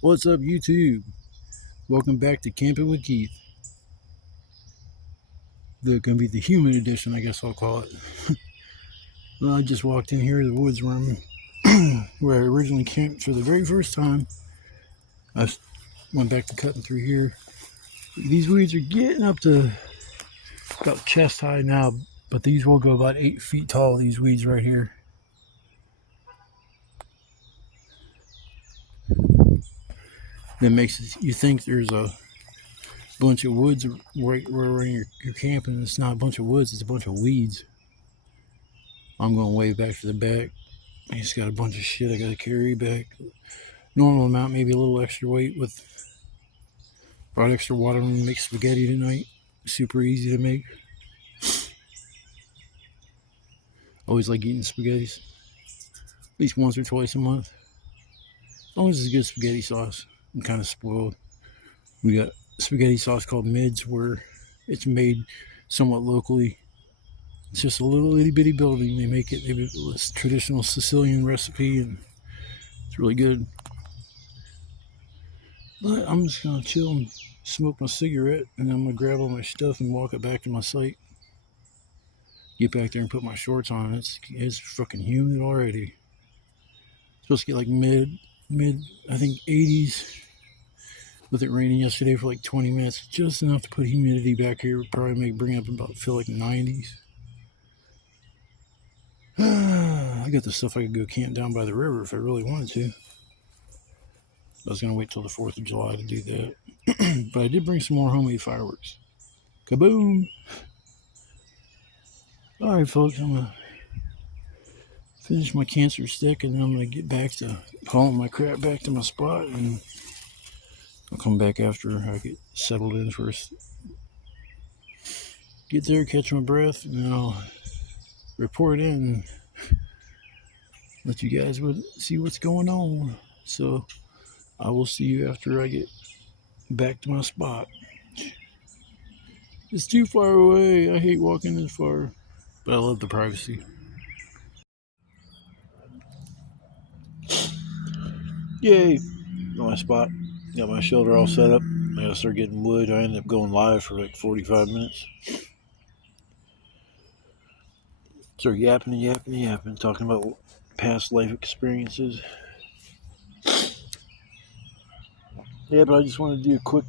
What's up, YouTube? Welcome back to Camping with Keith. They're gonna be the human edition, I guess I'll call it. Well, I just walked in here to the woods where I originally camped for the very first time. I went back to cutting through here. These weeds are getting up to about chest high now, but these will go about 8 feet tall, these weeds right here. That makes you think there's a bunch of woods right where you're camping. It's not a bunch of woods, it's a bunch of weeds. I'm going way back to the back. I just got a bunch of shit I gotta carry back. Normal amount, maybe a little extra weight. With brought extra water and make spaghetti tonight. Super easy to make. Always like eating spaghettis. At least once or twice a month. As long as it's good spaghetti sauce. I'm kind of spoiled. We got spaghetti sauce called Mids, where it's made somewhat locally. It's just a little itty bitty building. They make it. It's a traditional Sicilian recipe, and it's really good. But I'm just gonna chill and smoke my cigarette, and I'm gonna grab all my stuff and walk it back to my site. Get back there and put my shorts on. It's fucking humid already. It's supposed to get like mid I think 80s. With it raining yesterday for like 20 minutes, just enough to put humidity back here. Probably bring up about feel like 90s. I got the stuff I could go camp down by the river if I really wanted to. I was gonna wait till the 4th of July to do that, but I did bring some more homemade fireworks. Kaboom! All right, folks, I'm gonna finish my cancer stick, and then I'm gonna get back to hauling my crap back to my spot, and I'll come back after I get settled in first. Get there, catch my breath, and then I'll report in and let you guys see what's going on. So I will see you after I get back to my spot. It's too far away. I hate walking this far, but I love the privacy. Yay! Got my spot. Got my shelter all set up. I gotta start getting wood. I ended up going live for like 45 minutes. Start yapping, talking about past life experiences. Yeah, but I just want to do a quick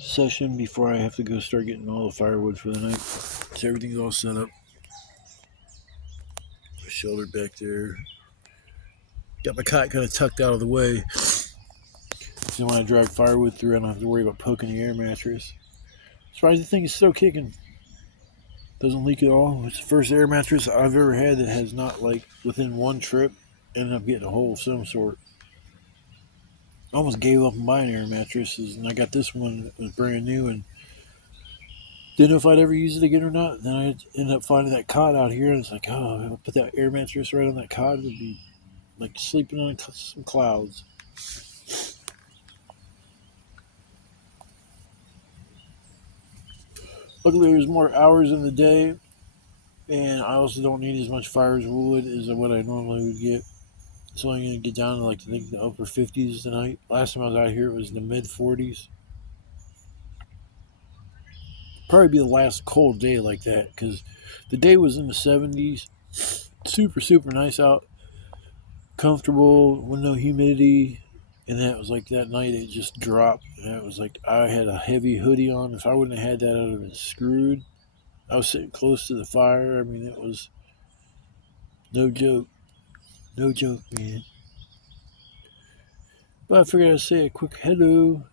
session before I have to go start getting all the firewood for the night. So everything's all set up. My shelter back there. Got my cot kind of tucked out of the way. So when I drag firewood through, I don't have to worry about poking the air mattress. Surprised the thing is still kicking. Doesn't leak at all. It's the first air mattress I've ever had that has not, like, within one trip, ended up getting a hole of some sort. I almost gave up on buying air mattresses, and I got this one that was brand new, and didn't know if I'd ever use it again or not. Then I ended up finding that cot out here, and it's like, oh, I'll put that air mattress right on that cot. It would be like sleeping on some clouds. Luckily, there's more hours in the day, and I also don't need as much firewood as what I normally would get. So I'm going to get down to like I think the upper 50s tonight. Last time I was out here, it was in the mid 40s. Probably be the last cold day like that because the day was in the 70s. Super nice out. Comfortable with no humidity. And that was like that night it just dropped. And it was like I had a heavy hoodie on. If I wouldn't have had that, I would have been screwed. I was sitting close to the fire. I mean, it was no joke. No joke, man. But I figured I'd say a quick hello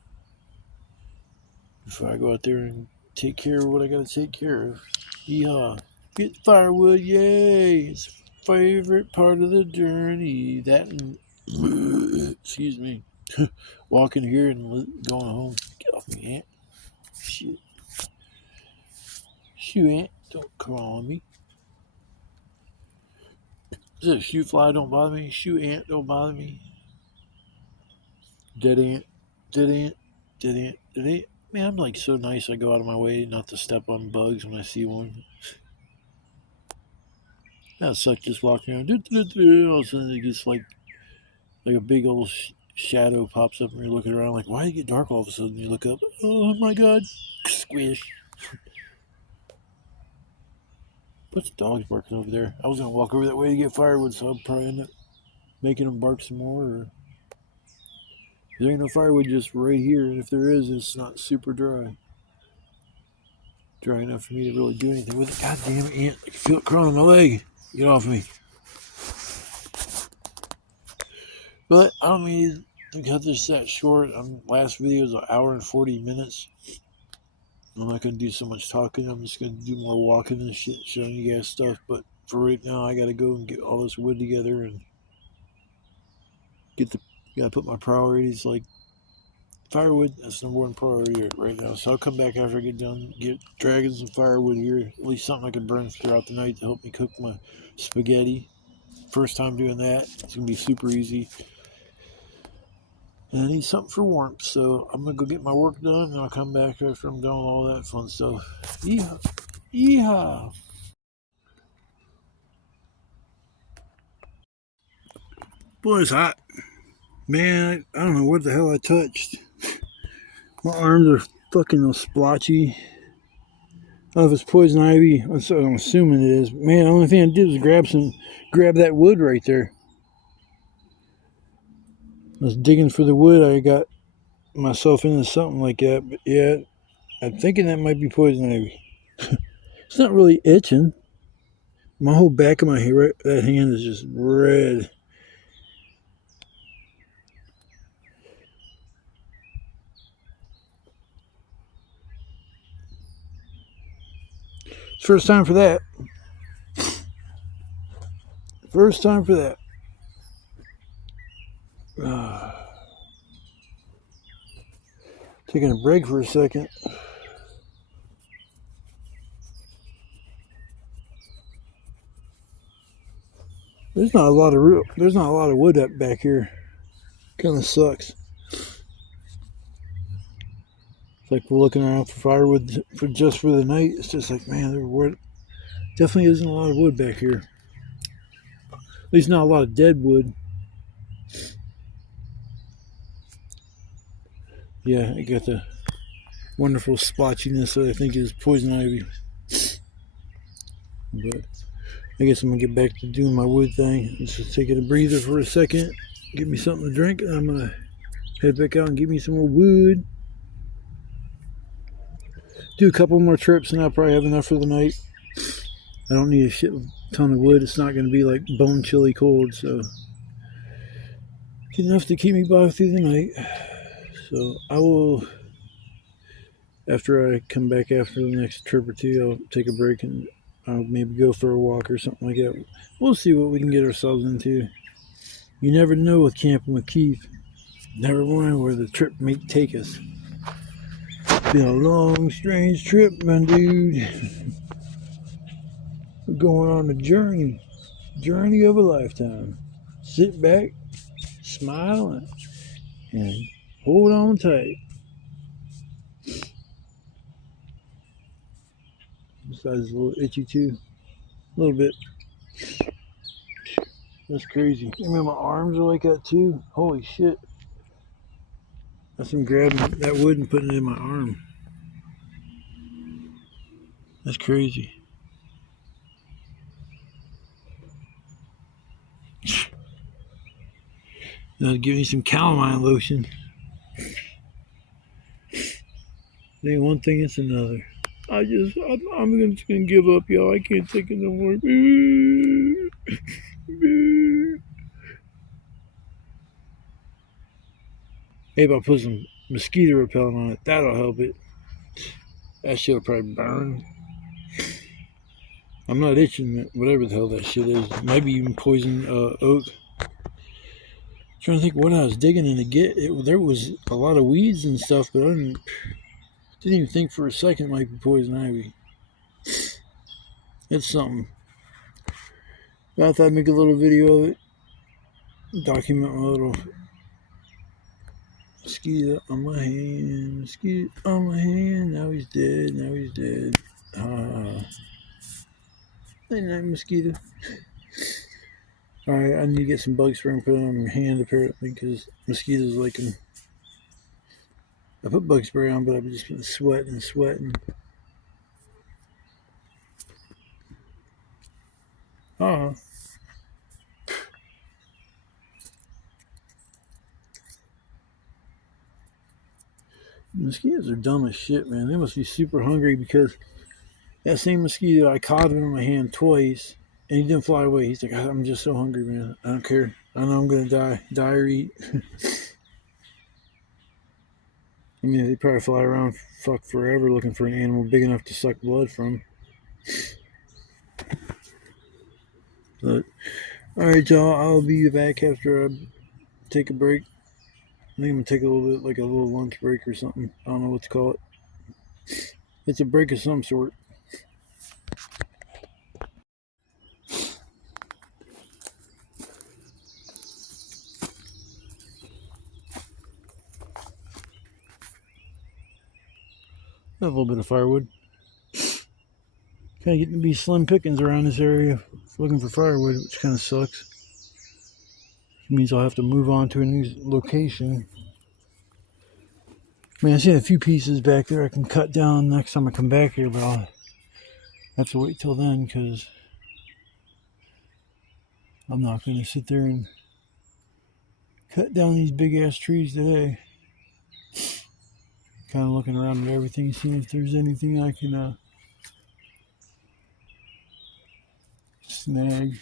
before I go out there and take care of what I gotta take care of. Yeehaw. Get firewood, yay! It's favorite part of the journey. That and excuse me. Walking here and going home. Get off me, Aunt. Shit. Shoot, Aunt. Don't crawl on me. Is it a shoe fly don't bother me? Shoe ant don't bother me. Dead ant. Dead ant. Dead ant. Dead ant. Man, I'm like so nice I go out of my way not to step on bugs when I see one. That suck just walking around. All of a sudden it gets like a big old shadow pops up and you're looking around like, why did it get dark all of a sudden? You look up, oh my god, squish. What's the dogs barking over there? I was gonna walk over that way to get firewood, so I'll probably end up making them bark some more. Or there ain't no firewood just right here, and if there is, it's not super dry. Dry enough for me to really do anything with it. God damn it, ant! I can feel it crawling on my leg. Get off me. But I don't mean to cut this that short. Last video was an hour and 40 minutes. I'm not going to do so much talking. I'm just going to do more walking and shit, showing you guys stuff. But for right now, I got to go and get all this wood together and got to put my priorities, like firewood. That's number one priority right now. So I'll come back after I get done, get dragging some firewood here. At least something I can burn throughout the night to help me cook my spaghetti. First time doing that. It's going to be super easy. And I need something for warmth, so I'm going to go get my work done, and I'll come back after I'm done with all that fun stuff. Yeehaw! Yeehaw! Boy, it's hot. Man, I don't know what the hell I touched. My arms are fucking splotchy. I don't know if it's poison ivy. I'm assuming it is. Man, the only thing I did was grab that wood right there. I was digging for the wood. I got myself into something like that. But yeah, I'm thinking that might be poison ivy. It's not really itching. My whole back of my hair, that hand is just red. First time for that. First time for that. Taking a break for a second. There's not a lot of wood up back here. Kind of sucks. It's like we're looking around for firewood for the night. It's just like, man, there definitely isn't a lot of wood back here. At least not a lot of dead wood. Yeah, I got the wonderful splotchiness that I think is poison ivy. But I guess I'm gonna get back to doing my wood thing. Just taking a breather for a second, get me something to drink, and I'm gonna head back out and get me some more wood. Do a couple more trips and I'll probably have enough for the night. I don't need a shit ton of wood. It's not gonna be like bone chilly cold, so get enough to keep me by through the night. So I will, after I come back after the next trip or two, I'll take a break and I'll maybe go for a walk or something like that. We'll see what we can get ourselves into. You never know with camping with Keith. Never mind where the trip may take us. Been a long, strange trip, my dude. We're going on a journey of a lifetime. Sit back, smile, and hold on tight. Besides, a little itchy too. A little bit. That's crazy. I mean, my arms are like that too. Holy shit. That's from grabbing that wood and putting it in my arm. That's crazy. Now give me some calamine lotion. Then one thing, it's another. I'm just gonna give up, y'all. I can't take it no more. Maybe I'll put some mosquito repellent on it. That'll help it. That shit'll probably burn. I'm not itching, whatever the hell that shit is. Maybe even poison oak. Trying to think what I was digging in to get. There was a lot of weeds and stuff, but I didn't even think for a second it might be poison ivy. It's something. But I thought I'd make a little video of it. Document my little mosquito on my hand. Mosquito on my hand. Now he's dead. Now he's dead. Night night, mosquito. Alright, I need to get some bug spray and put it on my hand apparently because mosquitoes like them. I put bug spray on, but I've just been sweating and sweating. Oh. Mosquitoes are dumb as shit, man. They must be super hungry because that same mosquito, I caught him in my hand twice and he didn't fly away. He's like, I'm just so hungry, man. I don't care. I know I'm going to die or eat. I mean, they probably fly around fuck forever looking for an animal big enough to suck blood from. But, alright, y'all. I'll be back after I take a break. I think I'm going to take a little bit, like a little lunch break or something. I don't know what to call it. It's a break of some sort. A little bit of firewood. Kind of getting to be slim pickings around this area looking for firewood, which kind of sucks. It means I'll have to move on to a new location. I mean, I see a few pieces back there I can cut down next time I come back here, but I'll have to wait till then because I'm not going to sit there and cut down these big ass trees today. Kind of looking around at everything, seeing if there's anything I can snag.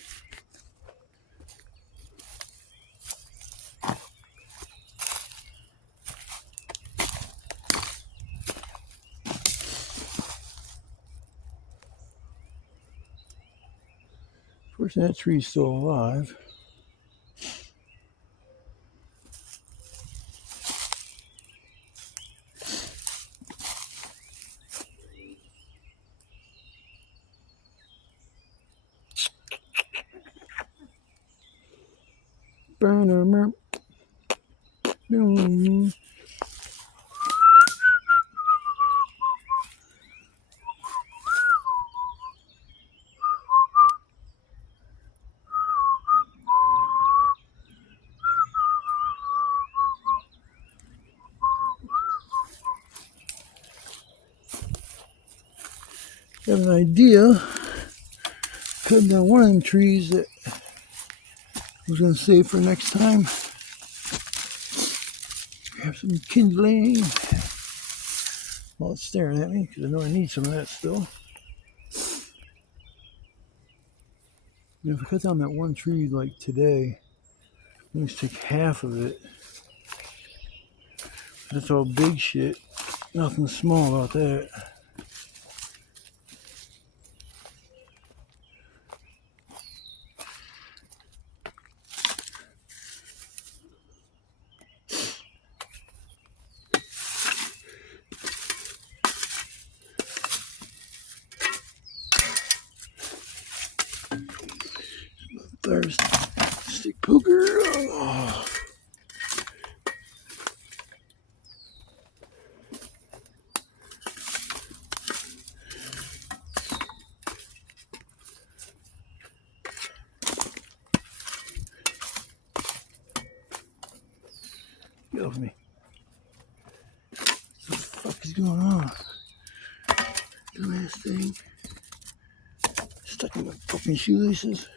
Fortunately, that tree's still alive. Boom. Got an idea. Cutting down one of them trees that I was going to save for next time. Have some kindling. Well, it's staring at me because I know I need some of that still. And if I cut down that one tree like today, let me take half of it. That's all big shit. Nothing small about that. Thirst stick poker. Oh. Get off me. What the fuck is going on? Dumbass thing. Stuck in my fucking shoelaces.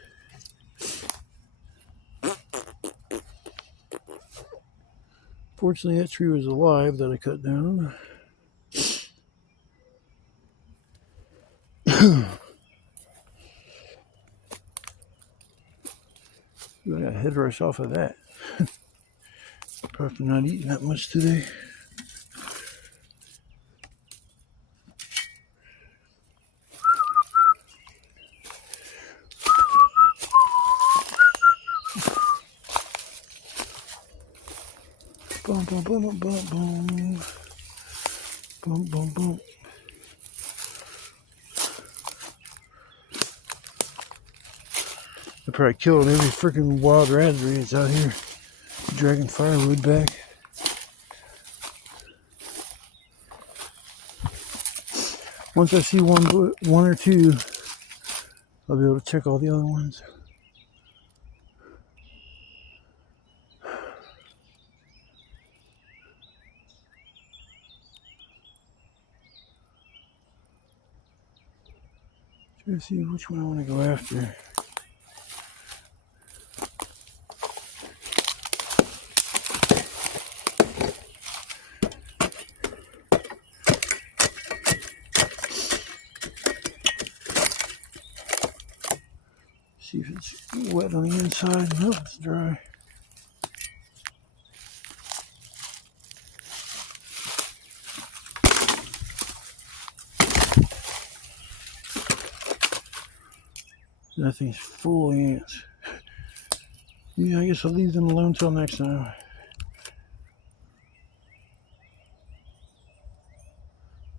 Fortunately, that tree was alive that I cut down. I got a head rush off of that. Probably not eating that much today. Boom, boom, boom, boom, boom, boom. Boom, boom, boom. I probably killed every freaking wild raspberry that's out here. Dragging firewood back. Once I see one or two, I'll be able to check all the other ones. Let's see which one I want to go after. See if it's wet on the inside. No, it's dry. That thing's full of ants. Yeah, I guess I'll leave them alone till next time.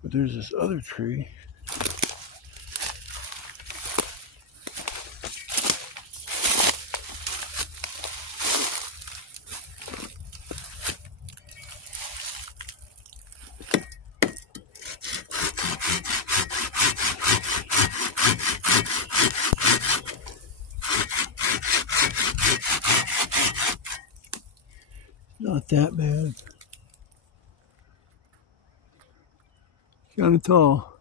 But there's this other tree. Not that bad. Kind of tall.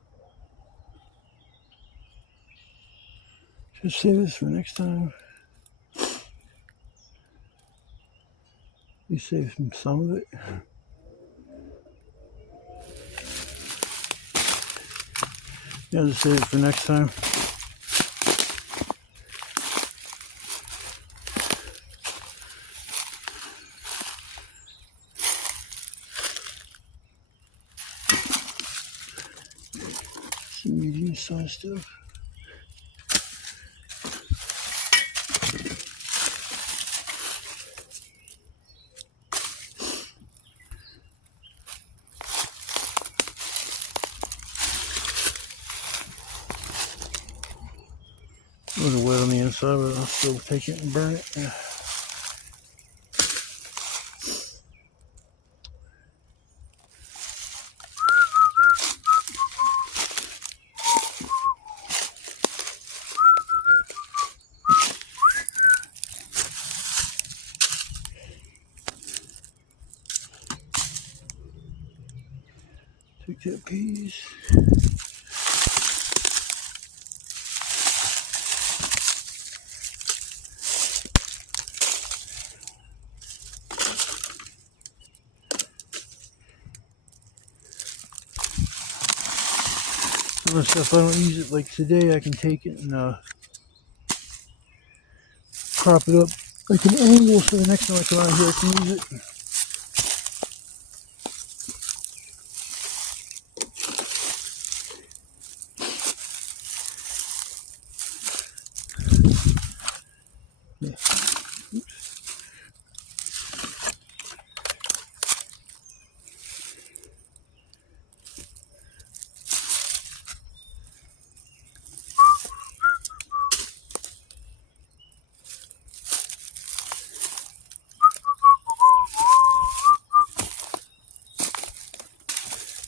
Just save this for next time. You save some of it. Yeah, just save it for next time. Some medium-sized stuff. A little wet on the inside, but I'll still take it and burn it. Take that piece. Some of the stuff I don't use it, like today, I can take it and crop it up like an angle so the next time I come out here I can use it.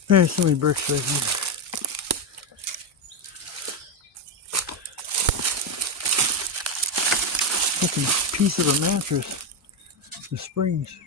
There's so many bricks right here. Fucking piece of a mattress. The springs.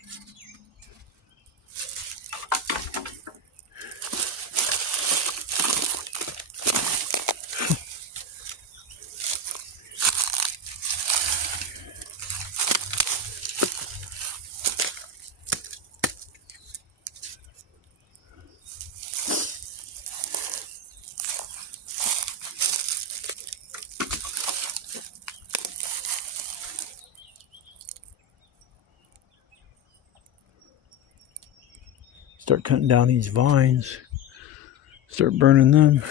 Start cutting down these vines. Start burning them.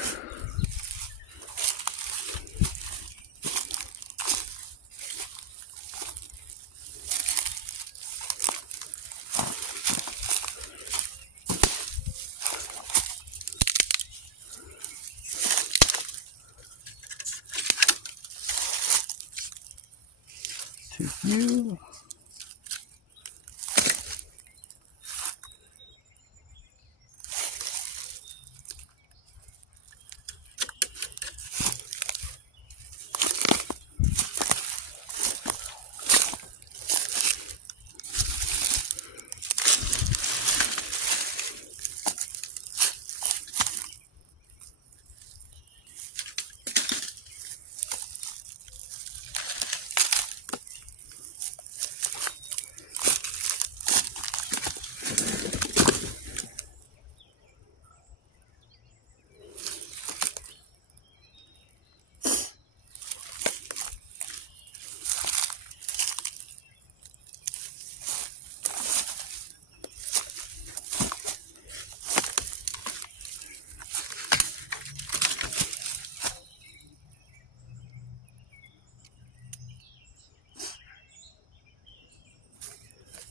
Too few.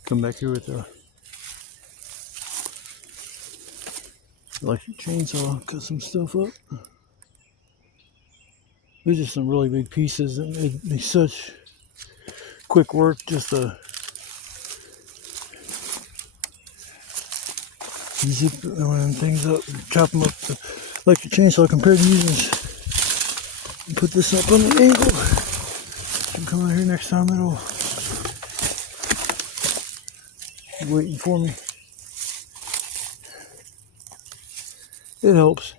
Come back here with the electric chainsaw, cut some stuff up. There's just some really big pieces, and it'd be such quick work just to zip things up, chop them up with the electric chainsaw compared to using. Put this up on the angle. I'll come out here next time. It'll be waiting for me. It helps.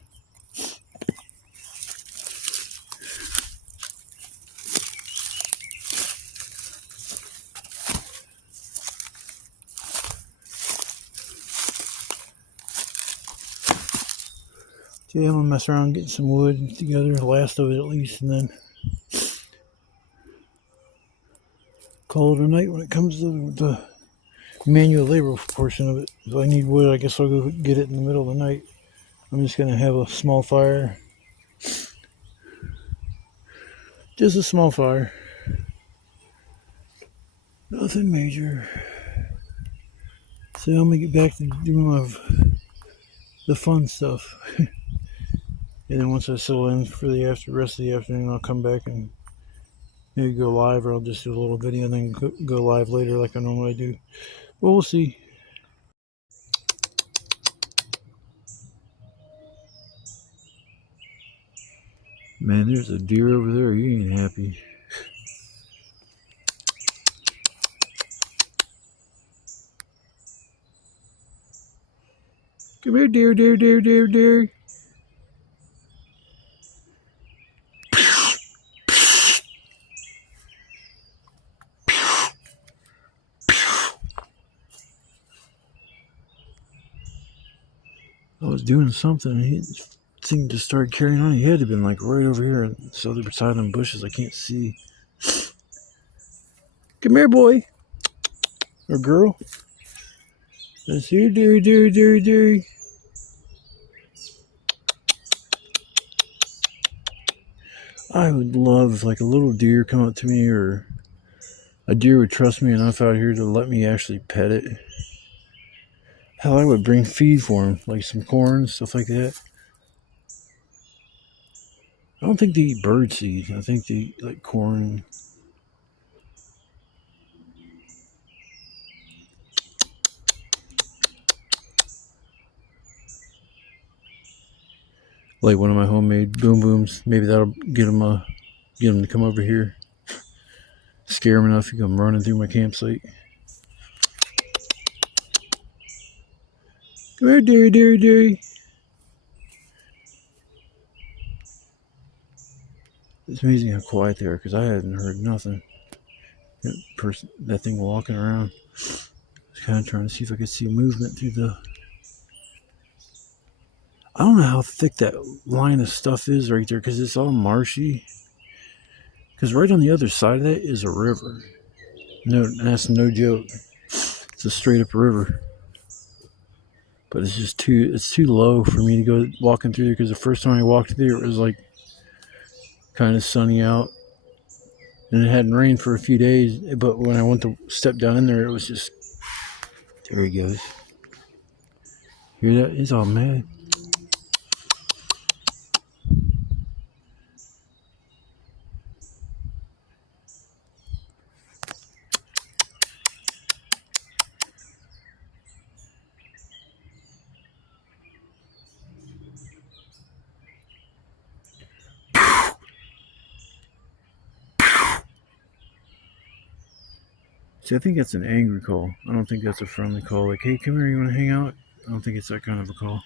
Okay, I'm gonna mess around, get some wood together, the last of it at least, and then call it a night when it comes to the manual labor portion of it. If I need wood, I guess I'll go get it in the middle of the night. I'm just gonna have a small fire. Just a small fire. Nothing major. So I'm gonna get back to doing the fun stuff. And then once I settle in for the rest of the afternoon, I'll come back and maybe go live, or I'll just do a little video and then go live later like I normally do. But we'll see. Man, there's a deer over there. He ain't happy. Come here, deer, deer, deer, deer, deer. I was doing something, and he seemed to start carrying on. He had to have been like right over here on this other side of them bushes. I can't see. Come here, boy. Or girl. That's here, dearie, dearie, dearie, dearie. I would love if like a little deer come up to me, or a deer would trust me enough out here to let me actually pet it. Hell, I would bring feed for him, like some corn, stuff like that. I don't think they eat bird seed. I think they eat like corn. Like one of my homemade boom booms. Maybe that'll get them to come over here. Scare them enough to come running through my campsite. Come here, dearie, dearie, dearie. It's amazing how quiet they are, because I hadn't heard nothing. That thing walking around. I was kind of trying to see if I could see movement through the... I don't know how thick that line of stuff is right there, because it's all marshy. Because right on the other side of that is a river. No, that's no joke. It's a straight up river. But it's just too low for me to go walking through there, because the first time I walked through it was like kind of sunny out. And it hadn't rained for a few days, but when I went to step down in there, it was just... There he goes. Hear that? He's all mad. See, I think that's an angry call. I don't think that's a friendly call. Like, hey, come here, you want to hang out? I don't think it's that kind of a call.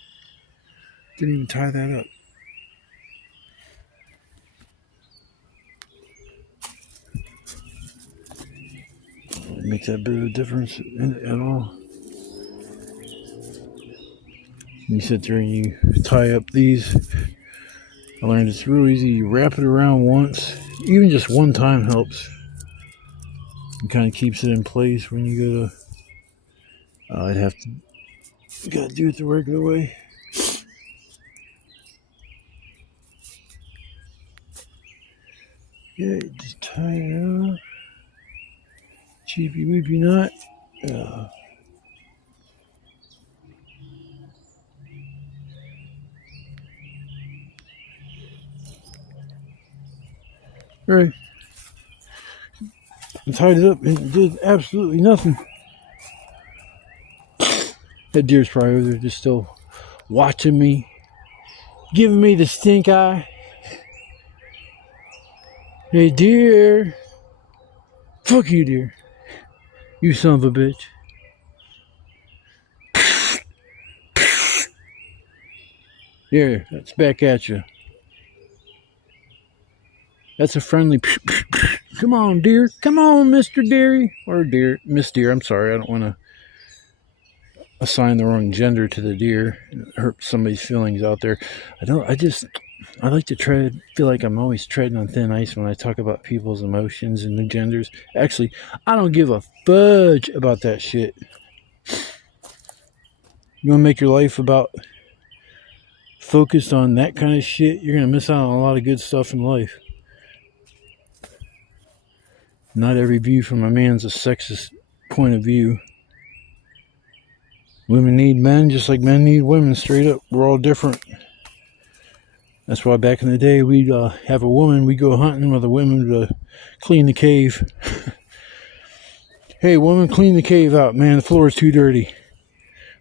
Didn't even tie that up. It makes that bit of a difference at all. You sit there and you tie up these. I learned it's real easy. You wrap it around once. Even just one time helps. It kind of keeps it in place when you go to... I'd have to... You gotta do it the regular way. Yeah, just tie it up. Cheapy weepy knot. Uh, right. I tied it up and it did absolutely nothing. That deer's probably over there just still watching me, giving me the stink eye. Hey, deer. Fuck you, deer. You son of a bitch. There, that's back at you. That's a friendly. Come on, deer. Come on, Mr. Deary. Or deer. Miss Deer. I'm sorry. I don't want to assign the wrong gender to the deer and hurt somebody's feelings out there. I like to feel like I'm always treading on thin ice when I talk about people's emotions and the genders. Actually, I don't give a fudge about that shit. You want to make your life about focused on that kind of shit, you're going to miss out on a lot of good stuff in life. Not every view from a man's a sexist point of view. Women need men just like men need women, straight up. We're all different. That's why back in the day we'd have a woman, we'd go hunting with a woman to clean the cave. Hey, woman, clean the cave out. Man, the floor is too dirty.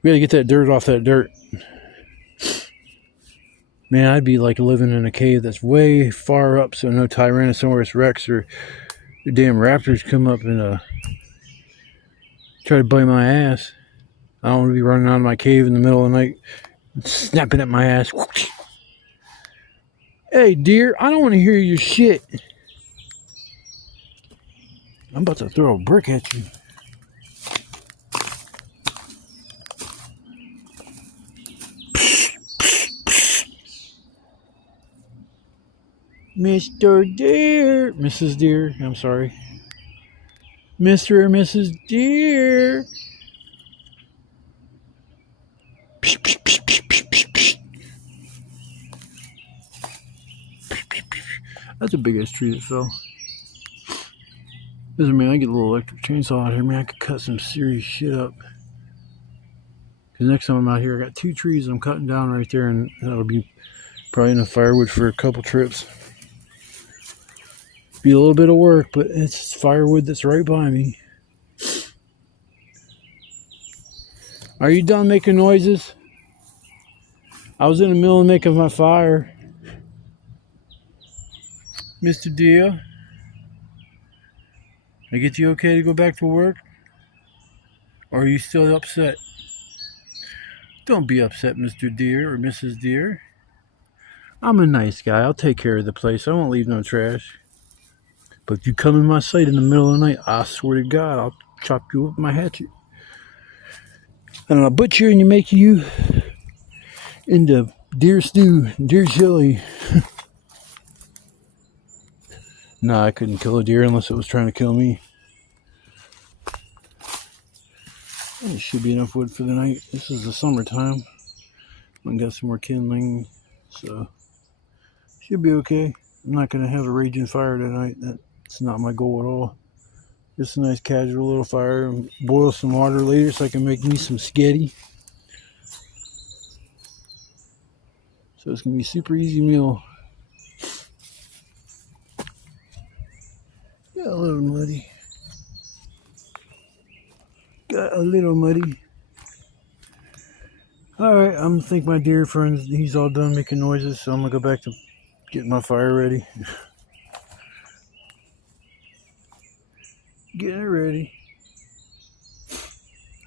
We gotta get that dirt off that dirt. Man, I'd be like living in a cave that's way far up so no Tyrannosaurus Rex or the damn raptors come up and try to bite my ass. I don't want to be running out of my cave in the middle of the night snapping at my ass. Hey, deer, I don't want to hear your shit. I'm about to throw a brick at you. Mr. Deer. Mrs. Deer, I'm sorry. Mr. or Mrs. Deer. That's a big ass tree that fell. Doesn't mean I get a little electric chainsaw out here, man. I could cut some serious shit up. Because next time I'm out here, I got 2 trees I'm cutting down right there, and that'll be probably enough firewood for a couple trips. Be a little bit of work, but it's firewood that's right by me. Are you done making noises? I was in the middle of making my fire. Mr. Deer, I get you okay to go back to work? Or are you still upset? Don't be upset, Mr. Deer or Mrs. Deer. I'm a nice guy. I'll take care of the place. I won't leave no trash. But if you come in my sight in the middle of the night, I swear to God, I'll chop you up with my hatchet. And I'll butcher and make you into deer stew, deer chili. Nah, I couldn't kill a deer unless it was trying to kill me. It should be enough wood for the night. This is the summertime. I got some more kindling, so should be okay. I'm not going to have a raging fire tonight. That's not my goal at all. Just a nice casual little fire and boil some water later so I can make me some sketty. So it's going to be a super easy meal. Got a little muddy. Got a little muddy. Alright, I'm gonna thank my dear friend. He's all done making noises, so I'm gonna go back to getting my fire ready. Getting it ready.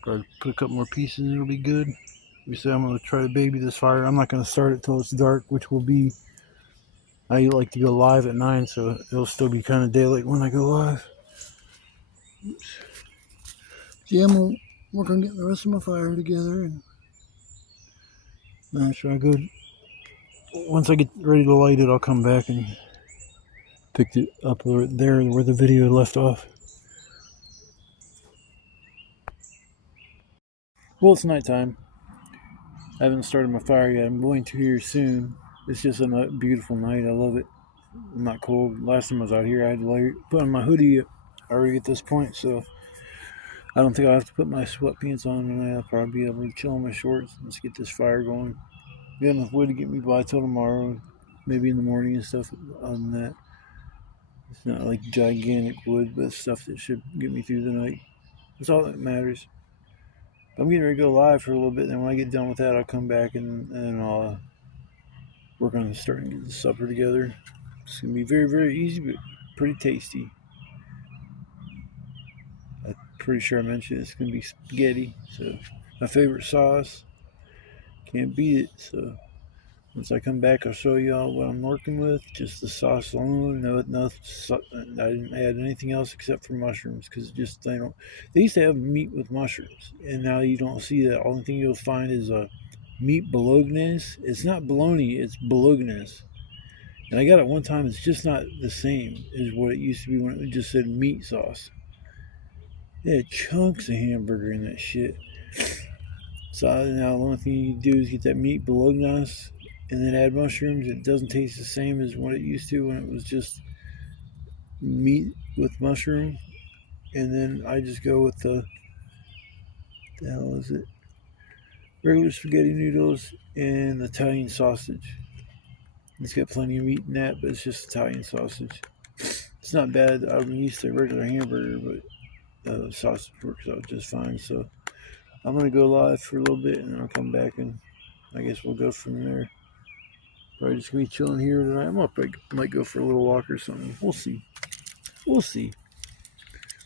Probably put a couple more pieces and it'll be good. We said I'm gonna try to baby this fire. I'm not gonna start it till it's dark, which will be, I like to go live at 9, so it'll still be kind of daylight when I go live. Oops. Yeah, I'm gonna work on getting the rest of my fire together, and after I go, once I get ready to light it, I'll come back and pick it up there where the video left off. Well, it's nighttime. I haven't started my fire yet. I'm going to here soon. It's just a beautiful night. I love it. I'm not cold. Last time I was out here, I had to put on my hoodie already at this point, so I don't think I'll have to put my sweatpants on tonight. I'll probably be able to chill in my shorts. Let's get this fire going. We got enough wood to get me by till tomorrow, maybe in the morning and stuff. Other than that, it's not like gigantic wood, but stuff that should get me through the night. That's all that matters. I'm getting ready to go live for a little bit. Then when I get done with that, I'll come back and I'll work on starting to get the supper together. It's gonna be very, very easy, but pretty tasty. I'm pretty sure I mentioned it's gonna be spaghetti. So my favorite sauce. Can't beat it. So once I come back, I'll show y'all what I'm working with. Just the sauce alone. No, I didn't add anything else except for mushrooms because just they don't. They used to have meat with mushrooms, and now you don't see that. Only thing you'll find is a meat bolognese. It's not bologna. It's bolognese. And I got it one time. It's just not the same as what it used to be when it just said meat sauce. They had chunks of hamburger in that shit. So now the only thing you do is get that meat bolognese and then add mushrooms. It doesn't taste the same as what it used to when it was just meat with mushroom. And then I just go with the hell is it? Regular spaghetti noodles and Italian sausage. It's got plenty of meat in that, but it's just Italian sausage. It's not bad. I'm used to regular hamburger, but sausage works out just fine. So I'm gonna go live for a little bit, and then I'll come back, and I guess we'll go from there. Probably just gonna be chilling here tonight. I might go for a little walk or something. We'll see. We'll see.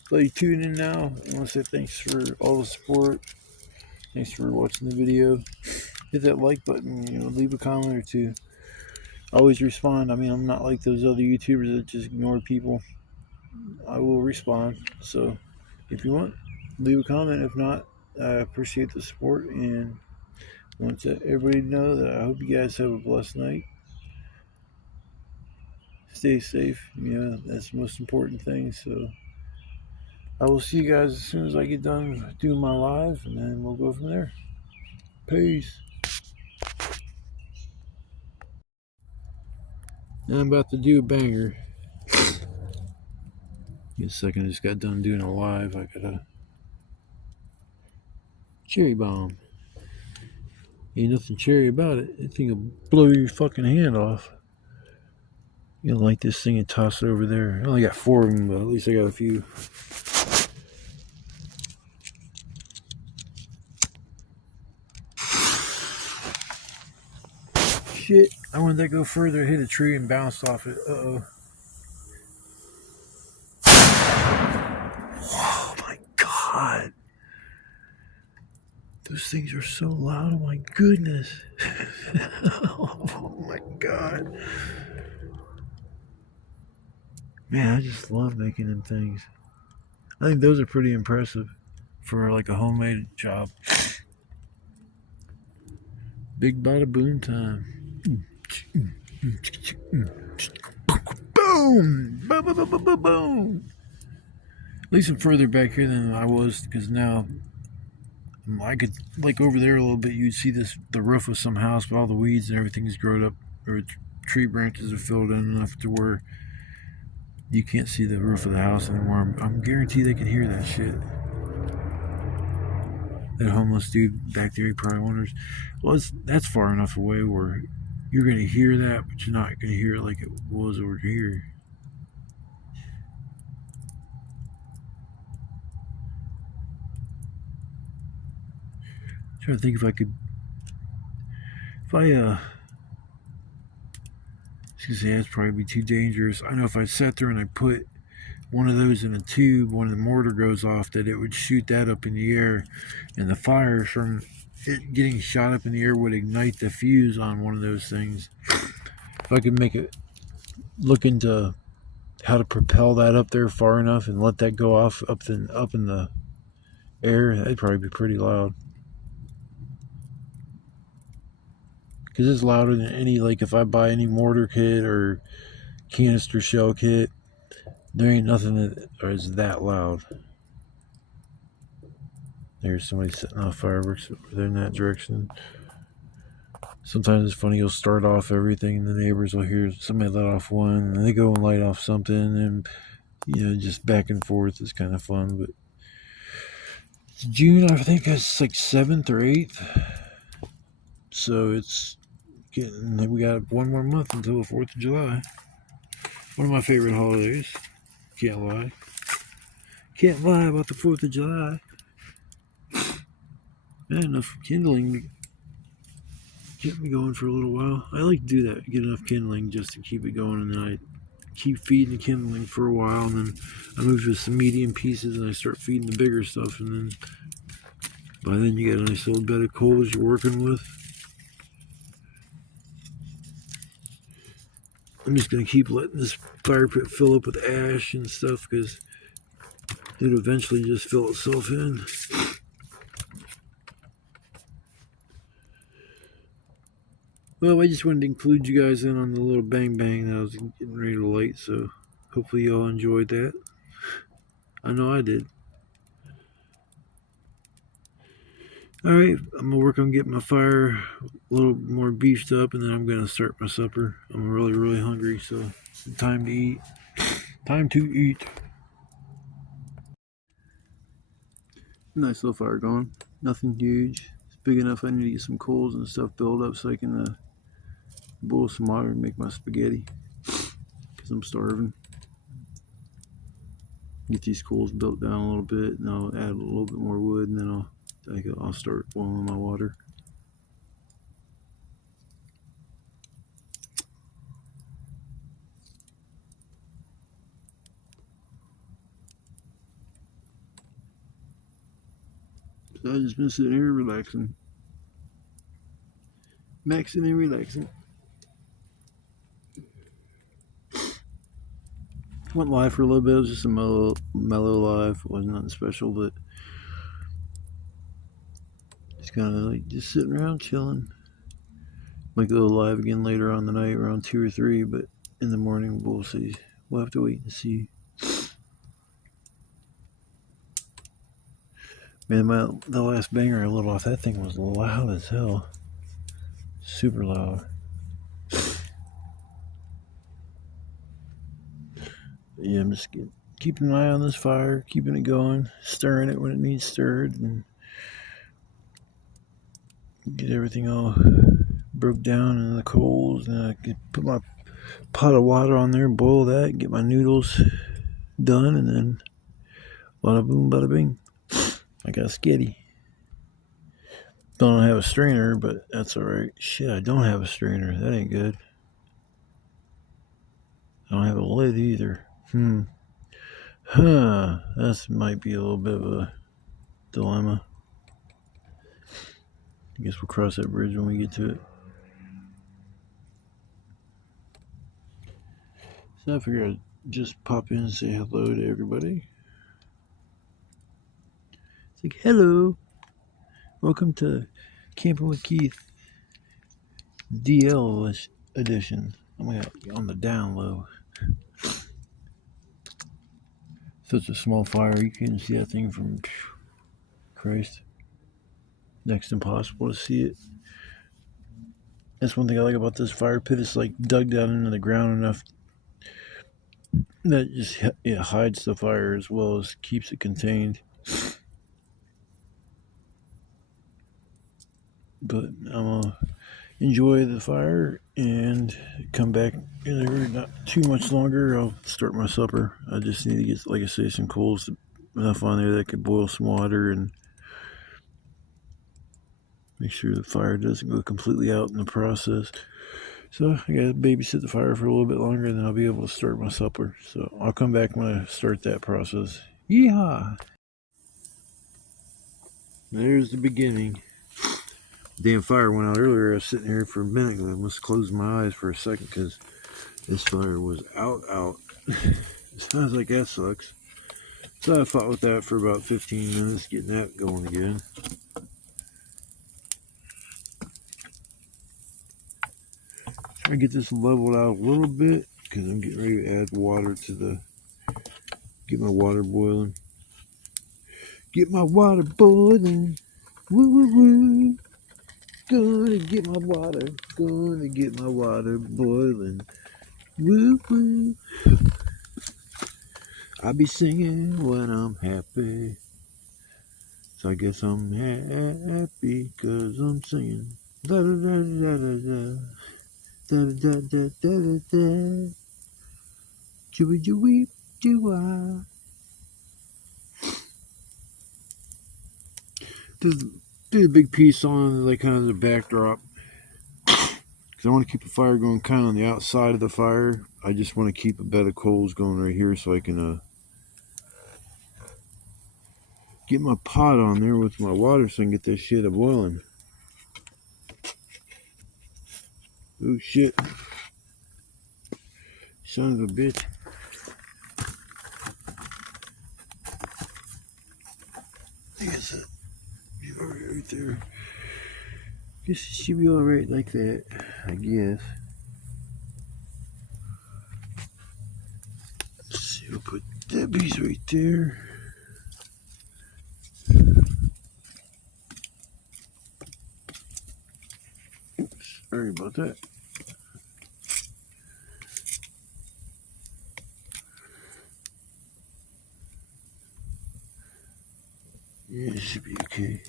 Glad you tuned in now. I want to say thanks for all the support. Thanks for watching the video. Hit that like button. Leave a comment or two. I always respond. I mean, I'm not like those other YouTubers that just ignore people. I will respond. So if you want, leave a comment. If not, I appreciate the support and want everybody to know that I hope you guys have a blessed night. Stay safe. That's the most important thing. So I will see you guys as soon as I get done doing my live, and then we'll go from there. Peace. Now I'm about to do a banger. Give a second, I just got done doing a live. I got a cherry bomb. Ain't nothing cherry about it. That thing will blow your fucking hand off. You don't like this thing and toss it over there. I only got 4 of them, but at least I got a few. Shit, I wanted that to go further, hit a tree and bounced off it. Uh-oh. Oh my god. Those things are so loud, oh my goodness. Oh my god. Man, I just love making them things. I think those are pretty impressive for like a homemade job. Big bada boom time. Boom! Boom, boom, boom, boom, boom. At least I'm further back here than I was, because now I could, like over there a little bit, you'd see the roof of some house, but all the weeds and everything's grown up, or tree branches are filled in enough to where you can't see the roof of the house anymore. I'm guaranteed they can hear that shit. That homeless dude back there, he probably wonders, well, that's far enough away where you're going to hear that, but you're not going to hear it like it was over here. I'm trying to think if I could, that's probably be too dangerous. I know if I sat there and I put one of those in a tube, when the mortar goes off, that it would shoot that up in the air, and the fire from it getting shot up in the air would ignite the fuse on one of those things. If I could make it look into how to propel that up there far enough and let that go off up in the air, that'd probably be pretty loud. Because it's louder than any, like if I buy any mortar kit or canister shell kit, there ain't nothing that is that loud. There's somebody setting off fireworks over there in that direction. Sometimes it's funny, you'll start off everything and the neighbors will hear somebody let off one, and they go and light off something, and just back and forth is kind of fun. But It's June, I think it's like 7th or 8th. So it's getting, we got one more month until the 4th of July. One of my favorite holidays. Can't lie. Can't lie about the 4th of July. Not enough kindling to get me going for a little while. I like to do that, get enough kindling just to keep it going, and then I keep feeding the kindling for a while, and then I move to some medium pieces and I start feeding the bigger stuff, and then by then you got a nice little bed of coals you're working with. I'm just going to keep letting this fire pit fill up with ash and stuff because it'll eventually just fill itself in. Well, I just wanted to include you guys in on the little bang bang that I was getting ready to light, so hopefully y'all enjoyed that. I know I did. Alright, I'm going to work on getting my fire a little more beefed up, and then I'm going to start my supper. I'm really, really hungry, so it's time to eat. Time to eat. Nice little fire going. Nothing huge. It's big enough I need to get some coals and stuff built up so I can boil some water and make my spaghetti. Because I'm starving. Get these coals built down a little bit, and I'll add a little bit more wood, and then I'll start boiling my water. So I've just been sitting here relaxing. Maxing and relaxing. Went live for a little bit. It was just a mellow live. It wasn't nothing special, but just kind of like just sitting around chilling. Might go live again later on the night around 2 or 3, but in the morning we'll see. We'll have to wait and see. Man, the last banger I lit off, that thing was loud as hell. Super loud. Yeah, I'm just keeping an eye on this fire, keeping it going, stirring it when it needs stirred, and get everything all broke down in the coals, and I could put my pot of water on there and boil that, get my noodles done, and then bada boom, bada bing. I got a skitty. Don't have a strainer, but that's alright. Shit, I don't have a strainer. That ain't good. I don't have a lid either. That might be a little bit of a dilemma. I guess we'll cross that bridge when we get to it. So I figured I'd just pop in and say hello to everybody. It's like, hello. Welcome to Camping with Keith DL edition. I'm on the down low. Such a small fire, you can't see that thing from Christ. Next impossible to see it. That's one thing I like about this fire pit. It's like dug down into the ground enough that just it hides the fire as well as keeps it contained. But I'm gonna enjoy the fire and come back in there not too much longer. I'll start my supper. I just need to get, like I say, some coals enough on there that I could boil some water and make sure the fire doesn't go completely out in the process. So I gotta babysit the fire for a little bit longer, and then I'll be able to start my supper. So I'll come back when I start that process. Yeehaw! There's the beginning. Damn fire went out earlier. I was sitting here for a minute. I must close my eyes for a second because this fire was out. Sounds like that sucks. So I fought with that for about 15 minutes, getting that going again. Try to get this leveled out a little bit because I'm getting ready to add water to get my water boiling. Get my water boiling. Woo woo woo. Gonna get my water boiling. Woo woo. I be singing when I'm happy. So I guess I'm happy because I'm singing. Da da da da da da da da da da da da. Chewy chewy chewy. Did a big piece on like kind of the backdrop because I want to keep the fire going kind of on the outside of the fire. I just want to keep a bed of coals going right here so I can get my pot on there with my water so I can get this shit a boiling. Oh shit. Son of a bitch. I guess that be alright right there. Guess it should be alright like that, I guess. Let's see, we'll put that piece right there. Oops, sorry about that. Yeah, it should be okay.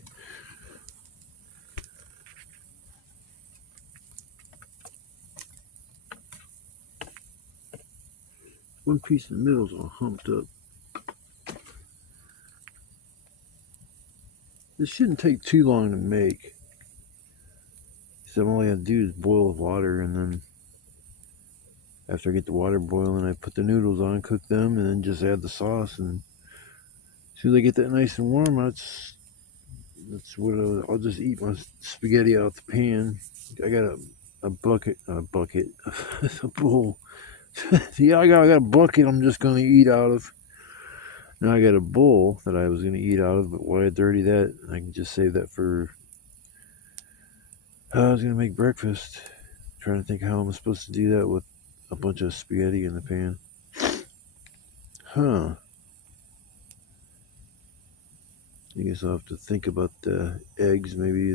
One piece in the middle's all humped up. This shouldn't take too long to make. So all I gotta do is boil water, and then after I get the water boiling, I put the noodles on, cook them, and then just add the sauce. And as soon as I get that nice and warm, that's what I'll just eat my spaghetti out the pan. I got a bucket, a bowl. Yeah, I got a bucket I'm just gonna eat out of. Now I got a bowl that I was gonna eat out of, but why dirty that? I can just save that for. I was gonna make breakfast. Trying to think how I'm supposed to do that with a bunch of spaghetti in the pan. Huh. I guess I'll have to think about the eggs. Maybe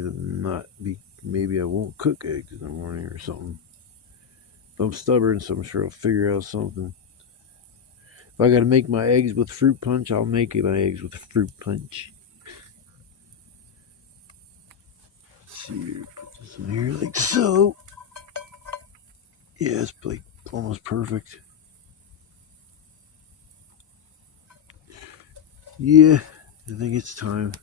I won't cook eggs in the morning or something. If I'm stubborn, so I'm sure I'll figure out something. If I gotta make my eggs with fruit punch, I'll make my eggs with fruit punch. Let's see here, put this in here like so. Yeah, it's like almost perfect. Yeah, I think it's time.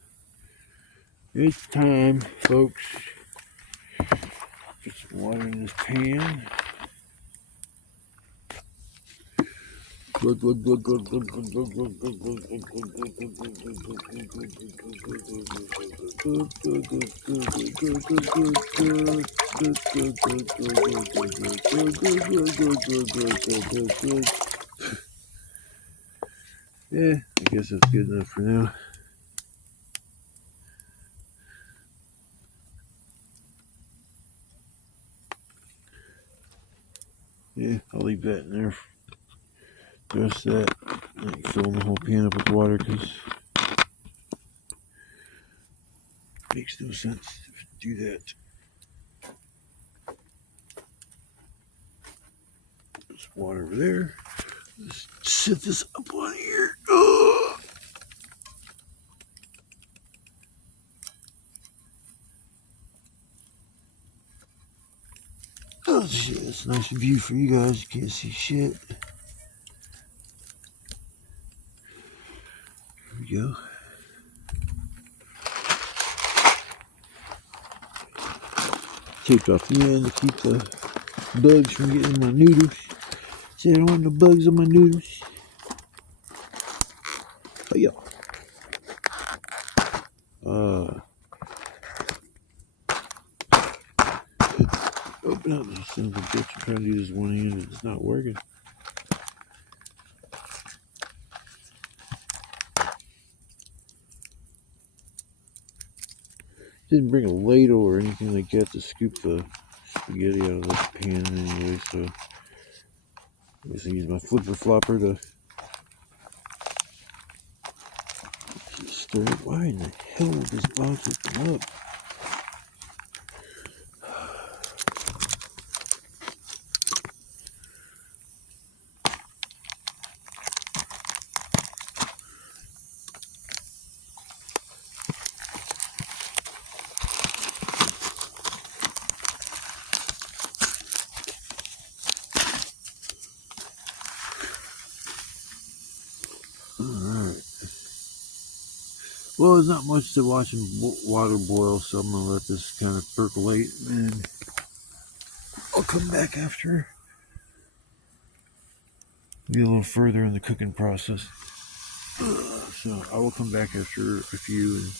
It's time, folks. Put some water in this pan. Glug, glug, glug, glug, glug, glug, glug, glug, glug, glug, glug. Yeah, I guess that's good enough for now. Yeah, I'll leave that in there. The rest of that, I ain't filling the whole pan up with water because it makes no sense to do that. There's water over there. Let's set this up on here. Oh, oh shit, that's a nice view for you guys. You can't see shit. Here we go. Taped off the end to keep the bugs from getting in my noodles. See, I don't want no bugs on my noodles. Oh yeah. Open up this son of a bitch. I'm trying to do this one handed. It's not working. Didn't bring a ladle or anything like that to scoop the spaghetti out of the pan anyway, so I guess I use my flipper flopper to stir it. Why in the hell would this box open up? Well, there's not much to watching water boil, so I'm gonna let this kind of percolate, and I'll come back after. Be a little further in the cooking process. So I will come back after a few, and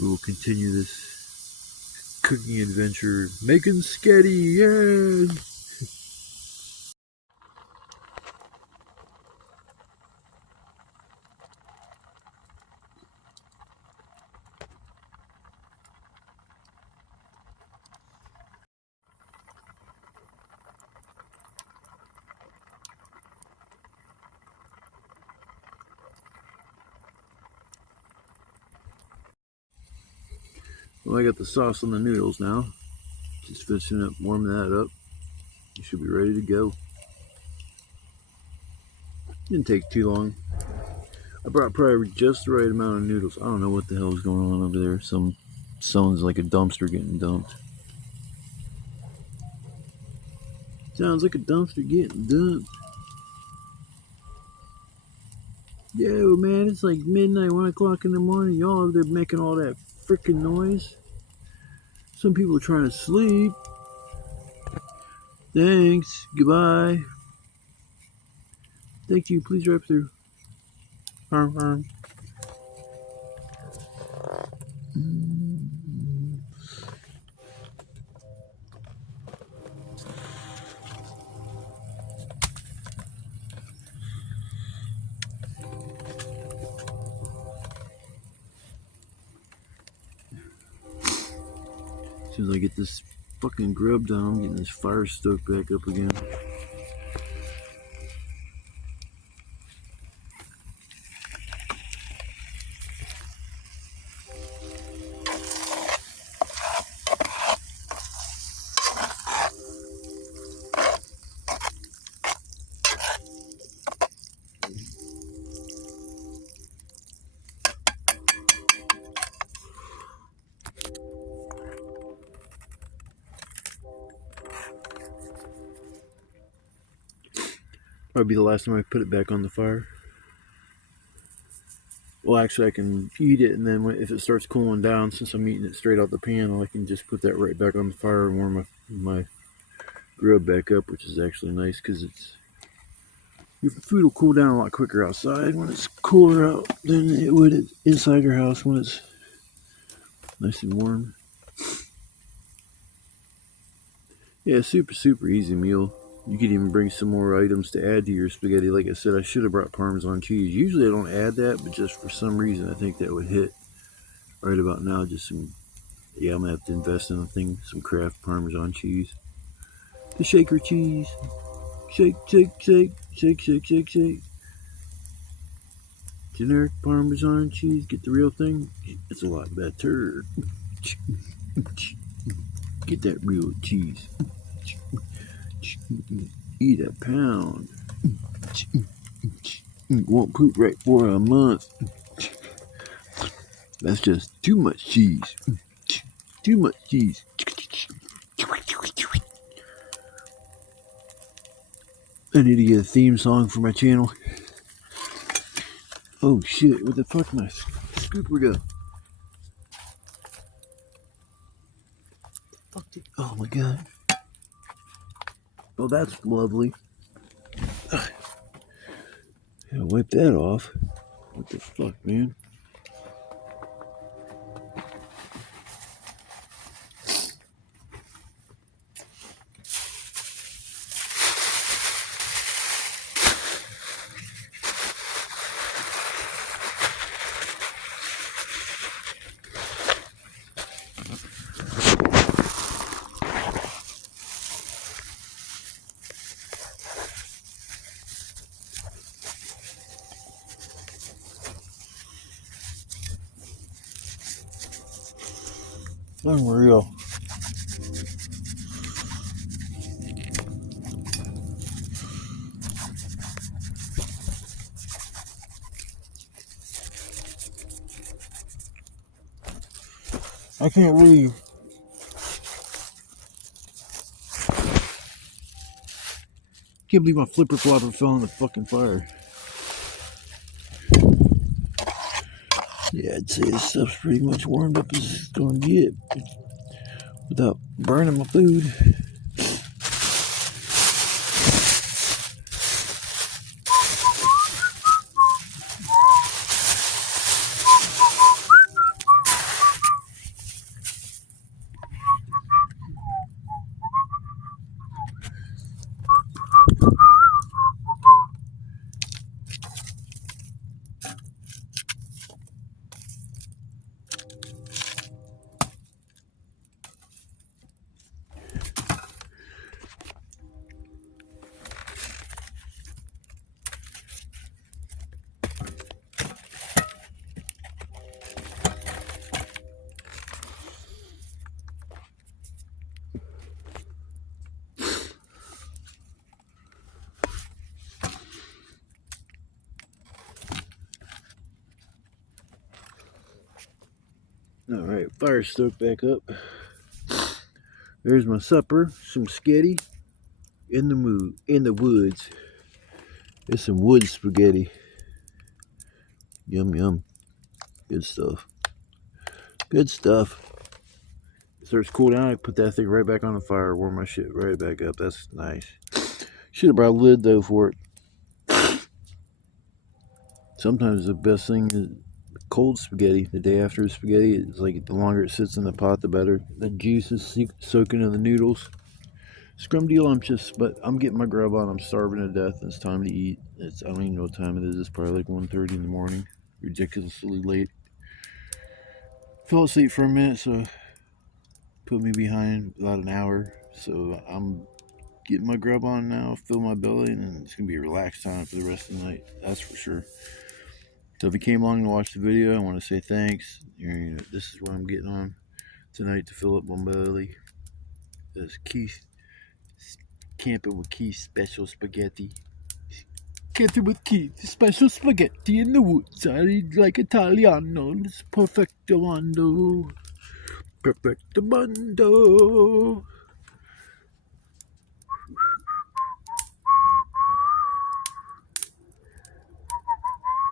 we will continue this cooking adventure, making sketty. Yeah. Well, I got the sauce on the noodles now. Just finishing up warming that up. You should be ready to go. Didn't take too long. I brought probably just the right amount of noodles. I don't know what the hell is going on over there. Sounds like a dumpster getting dumped. Sounds like a dumpster getting dumped. Yo, man, it's like midnight, 1 o'clock in the morning. Y'all over there making all that freaking noise. Some people are trying to sleep. Thanks. Goodbye. Thank you. Please drive through. Arm. As soon as I get this fucking grub done, I'm getting this fire stoked back up again. Probably be the last time I put it back on the fire. Well, actually, I can eat it, and then if it starts cooling down, since I'm eating it straight out the pan, I can just put that right back on the fire and warm my grub back up, which is actually nice because your food will cool down a lot quicker outside when it's cooler out than it would inside your house when it's nice and warm. Yeah, super easy meal. You could even bring some more items to add to your spaghetti. Like I said, I should have brought Parmesan cheese. Usually I don't add that, but just for some reason I think that would hit right about now. Just some, yeah, I'm gonna have to invest in some Kraft Parmesan cheese. The shaker cheese. Shake. Generic Parmesan cheese. Get the real thing. It's a lot better. Get that real cheese. Eat a pound. Won't poop right for a month. That's just too much cheese. Too much cheese. I need to get a theme song for my channel. Oh shit, what the fuck my scooper go? Oh my god. Oh, that's lovely. Gotta wipe that off. What the fuck, man? Unreal. I can't believe my flipper flopper fell in the fucking fire. Yeah, Yeah, I'd say this stuff's pretty much warmed up as it's going to get without burning my food. Alright, fire stoked back up. There's my supper, some spaghetti in the woods. It's some wood spaghetti. Yum yum. Good stuff. Good stuff. It starts to cool down, I put that thing right back on the fire, warm my shit right back up. That's nice. Should have brought a lid though for it. Sometimes the best thing is cold spaghetti. The day after the spaghetti, it's like the longer it sits in the pot, the better. The juice is soaking in the noodles. Scrumdiddlyumptious, but I'm getting my grub on. I'm starving to death. It's time to eat. I don't even know what time it is. It's probably like 1:30 in the morning. Ridiculously late. Fell asleep for a minute, so put me behind about an hour. So I'm getting my grub on now, fill my belly, and it's gonna be a relaxed time for the rest of the night. That's for sure. So if you came along to watch the video, I want to say thanks. This is what I'm getting on tonight to fill up my belly. This Keith camping with Keith special spaghetti. Camping with Keith special spaghetti in the woods. I eat like Italiano. It's perfecto mondo.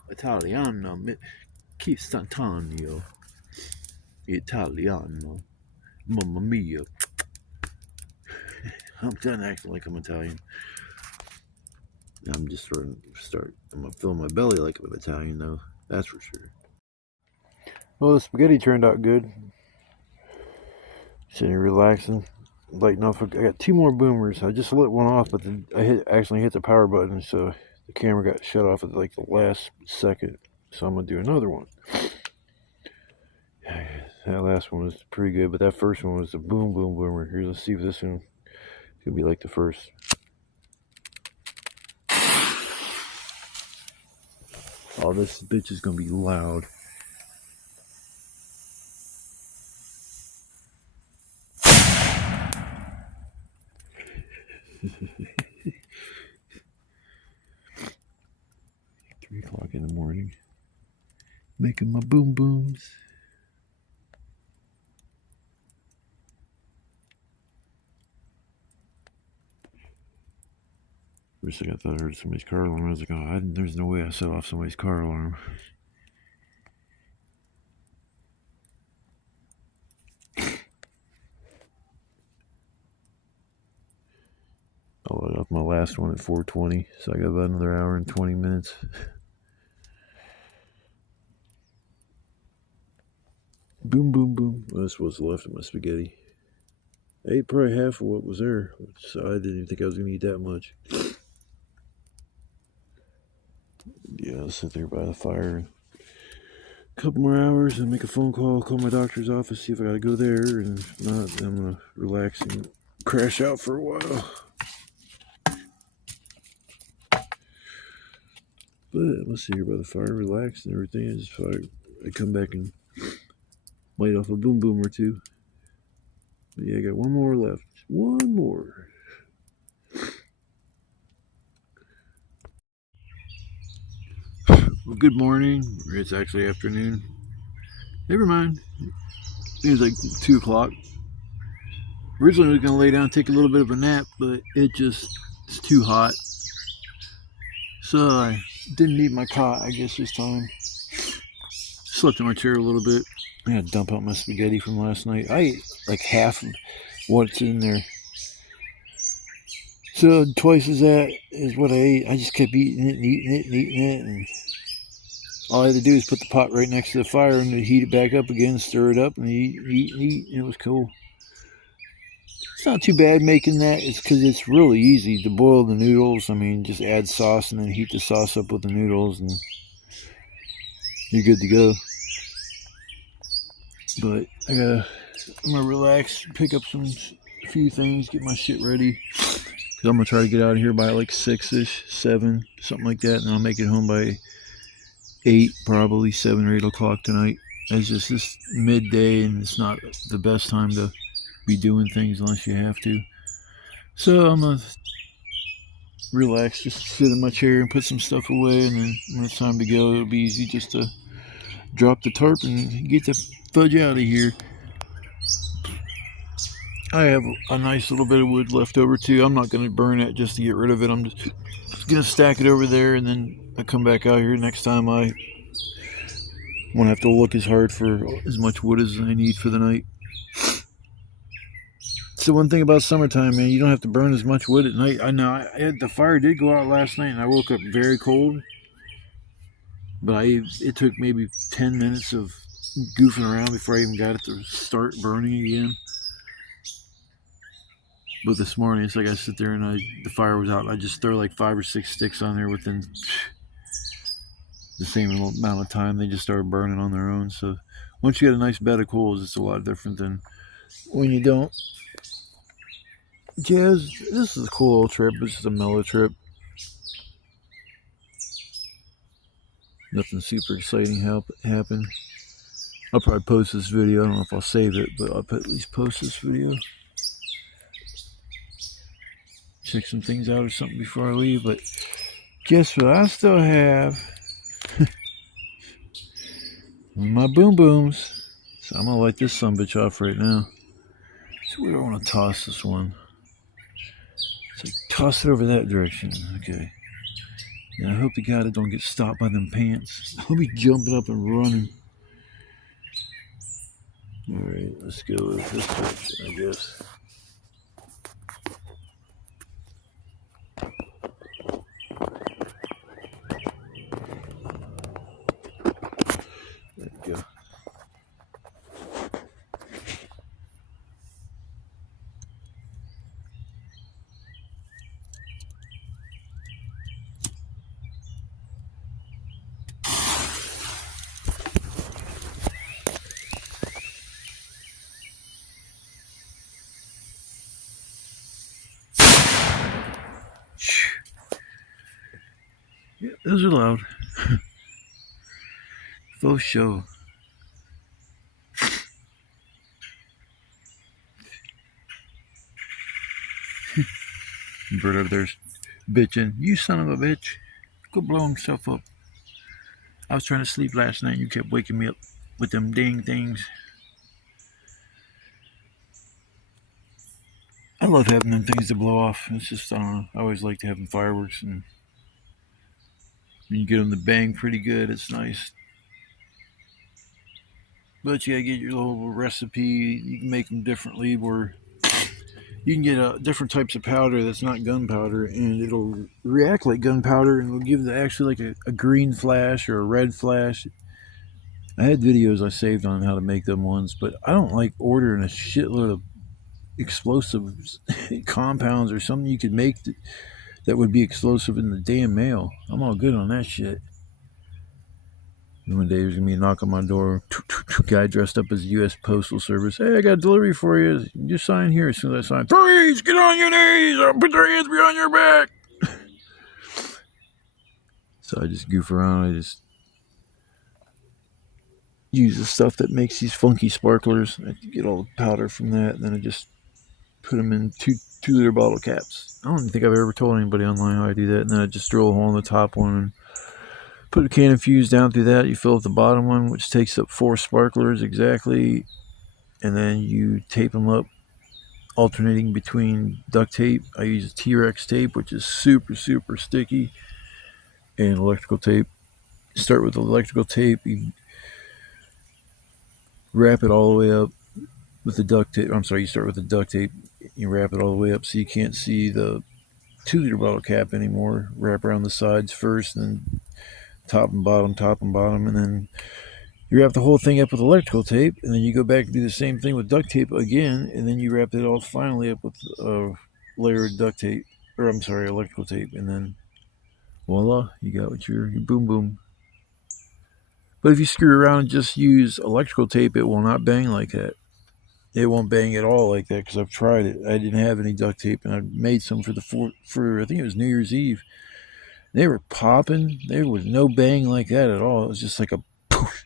Italiano, Keith Sant'Antonio. Italiano. Mamma mia. I'm done acting like I'm Italian. I'm just I'm gonna fill my belly like I'm Italian though. That's for sure. Well, the spaghetti turned out good. Sitting here relaxing, lighting off. I got 2 more boomers. I just lit one off, but then I accidentally hit the power button, so the camera got shut off at like the last second. So I'm gonna do another one. That last one was pretty good, but that first one was a boom boomer. Here, let's see if this one could be like the first. Oh, this bitch is gonna be loud. Three o'clock in the morning, making my boom booms. For a second, I thought I heard somebody's car alarm. I was like, oh, there's no way I set off somebody's car alarm. I let off my last one at 4:20, so I got about another hour and 20 minutes. Boom, boom, boom. Well, that's what's left of my spaghetti. I ate probably half of what was there, so I didn't even think I was going to eat that much. Yeah, I'll sit there by the fire a couple more hours and make a phone call my doctor's office, see if I got to go there, and if not, then I'm going to relax and crash out for a while. But I'm going to sit here by the fire, relax and everything. I come back and light off a boom boom or two. But yeah, I got one more left. One more. Well, good morning. It's actually afternoon. Never mind. It was like 2 o'clock. Originally I was going to lay down and take a little bit of a nap, but it's too hot. So I didn't need my cot, I guess, this time. slept in my chair a little bit. I gotta dump out my spaghetti from last night. I ate like half of what's in there. So twice as that is what I ate. I just kept eating it and eating it and eating it. And all I had to do is put the pot right next to the fire and heat it back up again, stir it up, and eat. And it was cool. It's not too bad making that. It's because it's really easy to boil the noodles. I mean, just add sauce and then heat the sauce up with the noodles, and you're good to go. But I'm gonna relax, pick up a few things, get my shit ready. Cause I'm gonna try to get out of here by like 6ish, 7, something like that, and I'll make it home by 8, probably 7 or 8 o'clock tonight. It's just this midday, and it's not the best time to be doing things unless you have to. So I'm gonna relax, just sit in my chair and put some stuff away, and then when it's time to go, it'll be easy just to drop the tarp and get the fudge out of here. I have a nice little bit of wood left over too. I'm not going to burn it just to get rid of it. I'm just going to stack it over there, and then I come back out here next time. I won't have to look as hard for as much wood as I need for the night. So one thing about summertime, man, you don't have to burn as much wood at night. I know the fire did go out last night, and I woke up very cold. But it took maybe 10 minutes of goofing around before I even got it to start burning again. But this morning, it's like I sit there and the fire was out, and I just throw like 5 or 6 sticks on there within the same amount of time. They just started burning on their own. So once you get a nice bed of coals, it's a lot different than when you don't. Jazz, this is a cool little trip. This is a mellow trip. Nothing super exciting happened. I'll probably post this video. I don't know if I'll save it, but I'll at least post this video. Check some things out or something before I leave. But guess what I still have? My boom booms. So I'm gonna light this sumbitch off right now. So where do I want to toss this one? So toss it over that direction. Okay. Yeah, I hope to God it don't get stopped by them pants. I'll be jumping up and running. Alright, let's go with this direction, I guess. There we go. Yeah, those are loud. Faux show. Bird over there's bitching. You son of a bitch. Go blow himself up. I was trying to sleep last night and you kept waking me up with them dang things. I love having them things to blow off. It's just, I don't know. I always like to have them fireworks, and when you get them to bang pretty good, it's nice. But you gotta get your little recipe. You can make them differently, where you can get different types of powder that's not gunpowder, and it'll react like gunpowder, and it'll give actually like a green flash or a red flash. I had videos I saved on how to make them ones, but I don't like ordering a shitload of explosive compounds or something you could make that would be explosive in the damn mail. I'm all good on that shit. One day there's gonna be a knock on my door. Guy dressed up as U.S. Postal Service. Hey, I got a delivery for you. You sign here. As soon as I sign, freeze! Get on your knees! I'll put your hands behind your back. So I just goof around. I just use the stuff that makes these funky sparklers. I get all the powder from that, and then I just put them in 2-liter bottle caps. I don't think I've ever told anybody online how I do that. And then I just drill a hole in the top one and put a can of fuse down through that. You fill up the bottom one, which takes up 4 sparklers exactly, and then you tape them up, alternating between duct tape. I use T-Rex tape, which is super, super sticky, and electrical tape. Start with electrical tape. You wrap it all the way up with the duct tape. I'm sorry, you start with the duct tape. You wrap it all the way up so you can't see the 2 liter bottle cap anymore. Wrap around the sides first, and then top and bottom, and then you wrap the whole thing up with electrical tape, and then you go back and do the same thing with duct tape again, and then you wrap it all finally up with a layer of duct tape, or I'm sorry, electrical tape, and then voila, you got your boom boom. But if you screw around and just use electrical tape, it will not bang like that. It won't bang at all like that because I've tried it. I didn't have any duct tape, and I made some for I think it was New Year's Eve. They were popping. There was no bang like that at all. It was just like a poof,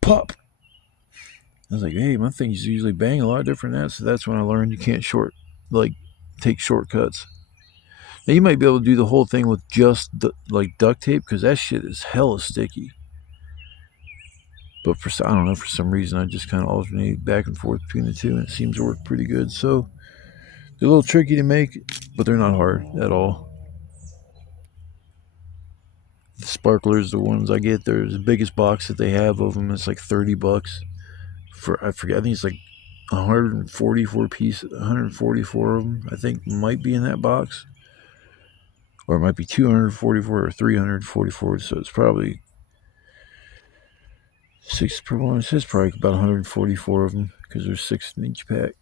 pop. I was like, hey, my things usually bang a lot different than that. So that's when I learned you can't take shortcuts. Now you might be able to do the whole thing with just duct tape because that shit is hella sticky. But I don't know, for some reason I just kind of alternate back and forth between the two, and it seems to work pretty good. So they're a little tricky to make, but they're not hard at all. The sparklers, the ones I get, they're the biggest box that they have of them. It's like $30 for, I forget, I think it's like 144 pieces, 144 of them. I think might be in that box, or it might be 244 or 344. So it's probably six per one. It says probably about 144 of them because there's 6 in each pack.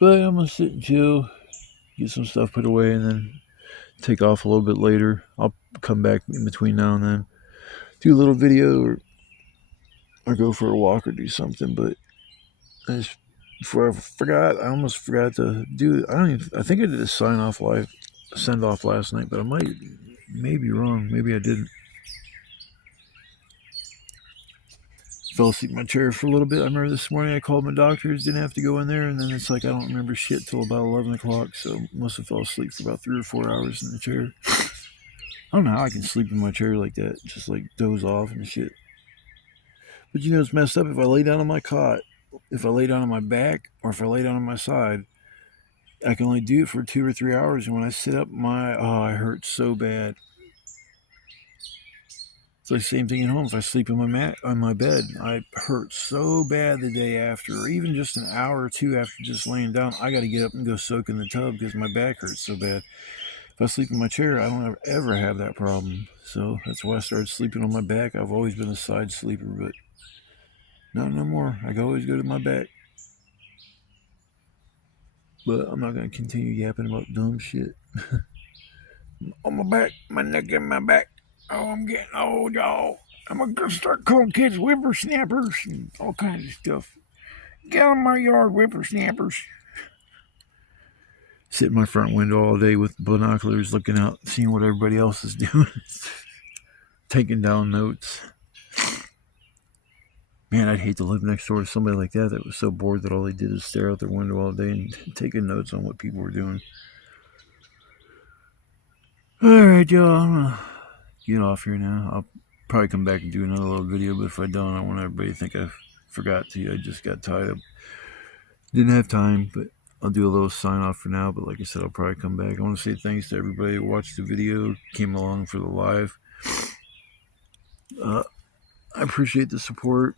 But I'm gonna sit and chill, get some stuff put away, and then take off a little bit later. I'll come back in between now and then, do a little video, or go for a walk or do something. But before I forgot, I almost forgot to do. I think I did a send off last night, but I may be wrong. Maybe I didn't. Fell asleep in my chair for a little bit. I remember this morning I called my doctors, didn't have to go in there, and then it's like I don't remember shit till about 11 o'clock, so must have fell asleep for about 3 or 4 hours in the chair. I don't know how I can sleep in my chair like that, just like doze off and shit. But you know, it's messed up. If I lay down on my cot, if I lay down on my back, or if I lay down on my side, I can only do it for 2 or 3 hours, and when I sit up, I hurt so bad. It's like the same thing at home. If I sleep on my bed, I hurt so bad the day after, or even just an hour or two after just laying down. I got to get up and go soak in the tub because my back hurts so bad. If I sleep in my chair, I don't ever have that problem. So that's why I started sleeping on my back. I've always been a side sleeper, but not no more. I can always go to my back. But I'm not going to continue yapping about dumb shit. On my back, my neck and my back. Oh, I'm getting old, y'all. I'm going to start calling kids whippersnappers and all kinds of stuff. Get out of my yard, whippersnappers. Sit in my front window all day with binoculars, looking out, seeing what everybody else is doing. Taking down notes. Man, I'd hate to live next door to somebody like that was so bored that all they did is stare out their window all day and taking notes on what people were doing. Alright, y'all, I'm going to get off here now. I'll probably come back and do another little video, but if I don't, I want everybody to think I forgot to. I just got tied up. Didn't have time, but I'll do a little sign off for now. But like I said, I'll probably come back. I want to say thanks to everybody who watched the video, came along for the live. I appreciate the support,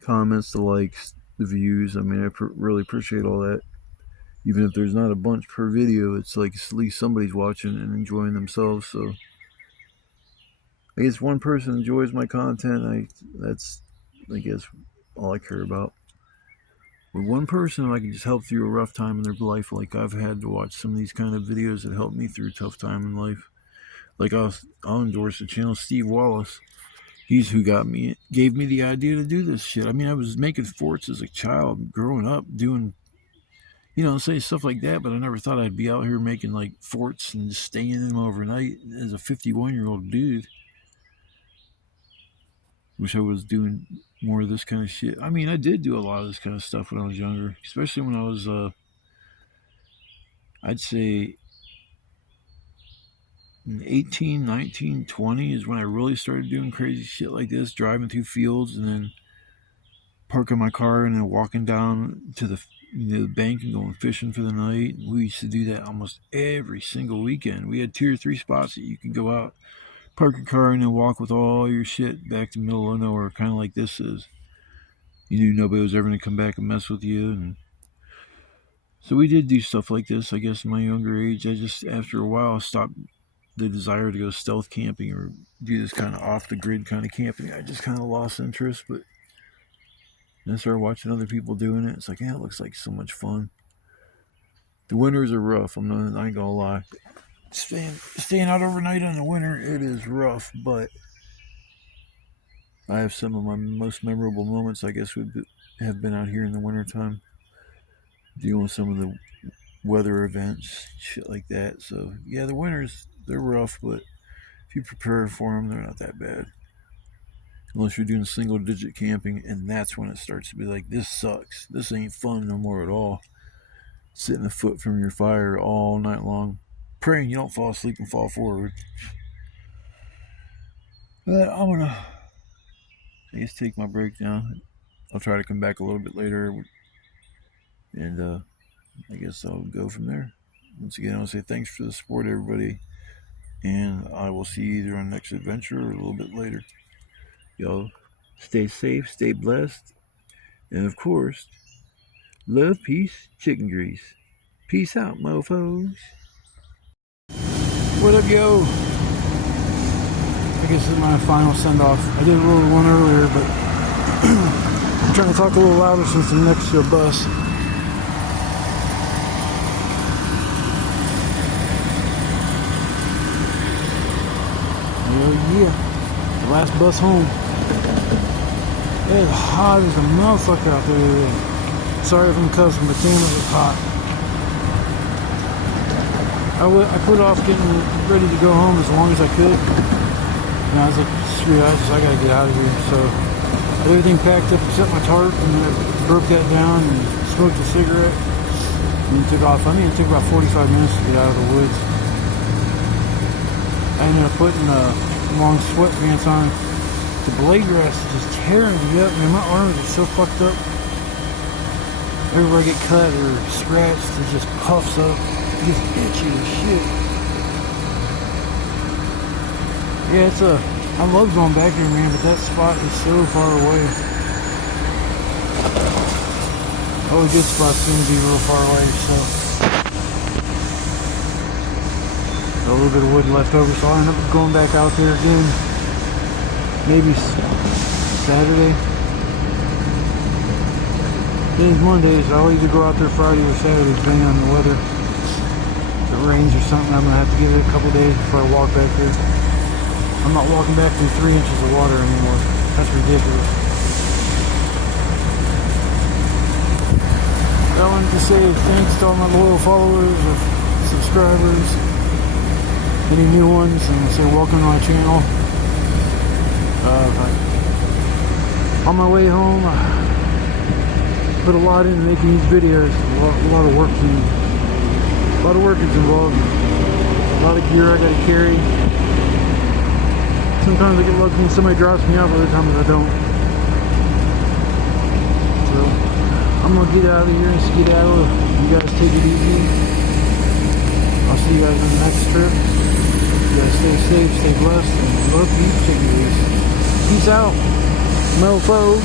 comments, the likes, the views. I mean, I really appreciate all that. Even if there's not a bunch per video, it's like at least somebody's watching and enjoying themselves. So I guess one person enjoys my content. That's I guess all I care about. With one person, I can just help through a rough time in their life. Like I've had to watch some of these kind of videos that helped me through a tough time in life. Like I'll endorse the channel Steve Wallace. He's who gave me the idea to do this shit. I mean, I was making forts as a child, growing up, doing, say stuff like that, but I never thought I'd be out here making like forts and just staying in them overnight as a 51-year-old dude. Wish I was doing more of this kind of shit. I mean, I did do a lot of this kind of stuff when I was younger, especially when I was, I'd say 18, 19, 20 is when I really started doing crazy shit like this, driving through fields and then parking my car and then walking down to the bank and going fishing for the night. We used to do that almost every single weekend. We had 2 or 3 spots that you could go out, park your car and then walk with all your shit back to the middle of nowhere, kind of like this is. You knew nobody was ever going to come back and mess with you. And so we did do stuff like this, I guess, in my younger age. I just, after a while, stopped the desire to go stealth camping or do this kind of off-the-grid kind of camping. I just kind of lost interest, but then I started watching other people doing it. It's like, yeah, it looks like so much fun. The winters are rough, I ain't gonna lie. Staying out overnight in the winter, it is rough, but I have some of my most memorable moments, I guess, would have been out here in the wintertime, dealing with some of the weather events, shit like that. So, yeah, the winters, they're rough, but if you prepare for them, they're not that bad. Unless you're doing single-digit camping, and that's when it starts to be like, this sucks. This ain't fun no more at all. Sitting a foot from your fire all night long, praying you don't fall asleep and fall forward. But I'm gonna, I guess, take my break now. I'll try to come back a little bit later, and I guess I'll go from there. Once again, I want to say thanks for the support, everybody, and I will see you either on the next adventure or a little bit later. Y'all stay safe, stay blessed, and of course, love, peace, chicken grease. Peace out, mofos. What up, yo? I guess this is my final send-off. I did a little one earlier, but I'm trying to talk a little louder since I'm next to a bus. Yeah. The last bus home. It's hot as a motherfucker out there today. Sorry if I'm cussing, but damn, it was hot. I put off getting ready to go home as long as I could. And I was like, screw it, I gotta get out of here. So I had everything packed up except my tarp, and then I broke that down and smoked a cigarette. And then took off. I mean, it took about 45 minutes to get out of the woods. I ended up putting long sweatpants on. The blade grass is just tearing me up. Man, my arms are so fucked up. Whenever I get cut or scratched, it just puffs up. It gets itchy as shit. Yeah, I love going back there, man, but that spot is so far away. All the good spots seem to be real far away, so. Got a little bit of wood left over, so I'll end up going back out there again. Maybe Saturday. Today's Monday, so I'll either go out there Friday or Saturday, depending on the weather. If it rains or something, I'm gonna have to give it a couple days before I walk back there. I'm not walking back through 3 inches of water anymore. That's ridiculous. I wanted to say thanks to all my loyal followers or subscribers, any new ones, and say welcome to my channel. On my way home, I put a lot into making these videos. A lot of work is involved. A lot of gear I gotta carry. Sometimes I get lucky and somebody drops me off, other times I don't. So I'm gonna get out of here and skedaddle. You guys take it easy. I'll see you guys on the next trip. You guys stay safe, stay blessed, and love you, take it easy. Peace out, mofos.